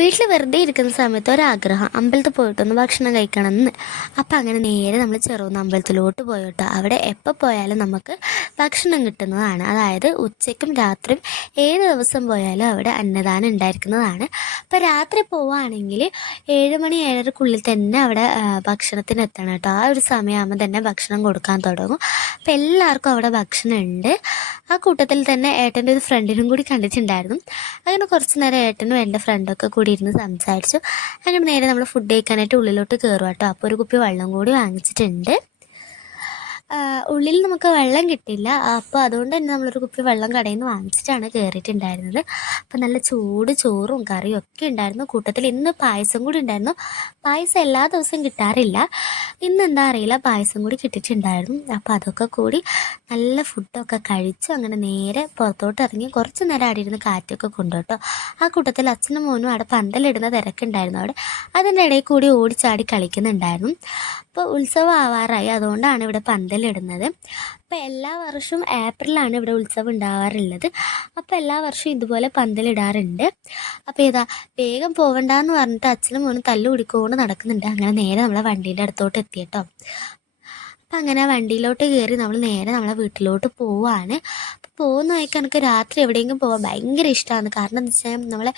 വീട്ടിൽ വെറുതെ ഇരിക്കുന്ന സമയത്ത് ഒരാഗ്രഹം അമ്പലത്തിൽ പോയിട്ടൊന്ന് ഭക്ഷണം കഴിക്കണം എന്ന്. അപ്പം അങ്ങനെ നേരെ നമ്മൾ ചെറുകുന്ന അമ്പലത്തിലോട്ട് പോയിട്ടോ. അവിടെ എപ്പോൾ പോയാലും നമുക്ക് ഭക്ഷണം കിട്ടുന്നതാണ്. അതായത് ഉച്ചയ്ക്കും രാത്രിയും ഏത് ദിവസം പോയാലും അവിടെ അന്നദാനം ഉണ്ടായിരിക്കുന്നതാണ്. അപ്പോൾ രാത്രി പോവുകയാണെങ്കിൽ 7 മണി 7:30 തന്നെ അവിടെ ഭക്ഷണത്തിന് എത്തണം കേട്ടോ. ആ ഒരു സമയമാകുമ്പോൾ തന്നെ ഭക്ഷണം കൊടുക്കാൻ തുടങ്ങും. അപ്പോൾ എല്ലാവർക്കും അവിടെ ഭക്ഷണം ഉണ്ട്. ആ കൂട്ടത്തിൽ തന്നെ ഏട്ടൻ്റെ ഒരു ഫ്രണ്ടിനും കൂടി കണ്ടിട്ടുണ്ടായിരുന്നു. അങ്ങനെ കുറച്ച് നേരം ഏട്ടനും എൻ്റെ ഫ്രണ്ടൊക്കെ കൂടി ഇരുന്ന് സംസാരിച്ചു. അങ്ങനെ നേരെ നമ്മൾ ഫുഡ് കഴിക്കാനായിട്ട് ഉള്ളിലോട്ട് കയറുക കേട്ടോ. അപ്പോൾ ഒരു കുപ്പി വെള്ളം കൂടി വാങ്ങിച്ചിട്ടുണ്ട്. ഉള്ളിൽ നമുക്ക് വെള്ളം കിട്ടില്ല. അപ്പോൾ അതുകൊണ്ട് തന്നെ നമ്മളൊരു കുപ്പി വെള്ളം കടയിൽ നിന്ന് വാങ്ങിച്ചിട്ടാണ് കയറിയിട്ടുണ്ടായിരുന്നത്. അപ്പം നല്ല ചൂട് ചോറും കറിയും ഒക്കെ ഉണ്ടായിരുന്നു. കൂട്ടത്തിൽ ഇന്ന് പായസം കൂടി ഉണ്ടായിരുന്നു. പായസം എല്ലാ ദിവസവും കിട്ടാറില്ല, ഇന്ന് എന്താ അറിയില്ല പായസം കൂടി കിട്ടിയിട്ടുണ്ടായിരുന്നു. അപ്പോൾ അതൊക്കെ കൂടി നല്ല ഫുഡൊക്കെ കഴിച്ചു അങ്ങനെ നേരെ പുറത്തോട്ട് ഇറങ്ങി കുറച്ച് നേരം അവിടെ ഇരുന്ന് കാറ്റൊക്കെ കൊണ്ടുപോട്ടോ. ആ കൂട്ടത്തിൽ അച്ഛനും മോനും അവിടെ പന്തലിടുന്ന തിരക്കുണ്ടായിരുന്നു. അവിടെ അതിൻ്റെ ഇടയിൽ കൂടി ഓടിച്ചാടി കളിക്കുന്നുണ്ടായിരുന്നു. അപ്പോൾ ഉത്സവം ആവാറായി, അതുകൊണ്ടാണ് ഇവിടെ പന്തലിടുന്നത്. അപ്പോൾ എല്ലാ വർഷവും ഏപ്രിലാണ് ഇവിടെ ഉത്സവം ഉണ്ടാവാറുള്ളത്. അപ്പോൾ എല്ലാ വർഷവും ഇതുപോലെ പന്തലിടാറുണ്ട്. അപ്പോൾ ഇതാ വേഗം പോവണ്ടെന്ന് പറഞ്ഞിട്ട് അച്ഛനും മോനും തല്ല് കുടിക്കൊണ്ട് നടക്കുന്നുണ്ട്. അങ്ങനെ നേരെ നമ്മളെ വണ്ടീൻ്റെ അടുത്തോട്ട് എത്തിയട്ടോ. അപ്പം അങ്ങനെ വണ്ടിയിലോട്ട് കയറി നമ്മൾ നേരെ നമ്മളെ വീട്ടിലോട്ട് പോവുകയാണ്. അപ്പോൾ പോകുന്ന വഴിക്ക് എനിക്ക് രാത്രി എവിടെയെങ്കിലും പോകാൻ ഭയങ്കര ഇഷ്ടമാണ്. കാരണം എന്താ വെച്ചാൽ നമ്മളെ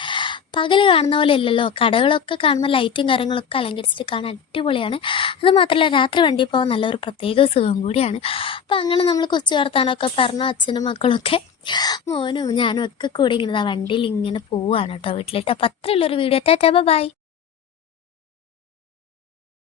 പകൽ കാണുന്ന പോലെ അല്ലല്ലോ, കടകളൊക്കെ കാണുമ്പോൾ ലൈറ്റും കാര്യങ്ങളൊക്കെ അലങ്കരിച്ചിട്ട് കാണാൻ അടിപൊളിയാണ്. അതുമാത്രമല്ല രാത്രി വണ്ടിയിൽ പോകാൻ നല്ലൊരു പ്രത്യേക സുഖം കൂടിയാണ്. അപ്പോൾ അങ്ങനെ നമ്മൾ കൊച്ചു വർത്താനമൊക്കെ പറഞ്ഞു അച്ഛനും മക്കളൊക്കെ മോനും ഞാനും ഒക്കെ കൂടി ഇങ്ങനെ വണ്ടിയിൽ ഇങ്ങനെ പോവുകയാണ് കേട്ടോ വീട്ടിലേക്ക്. അപ്പോൾ അത്രയുള്ളൊരു വീഡിയോ. Tata bye.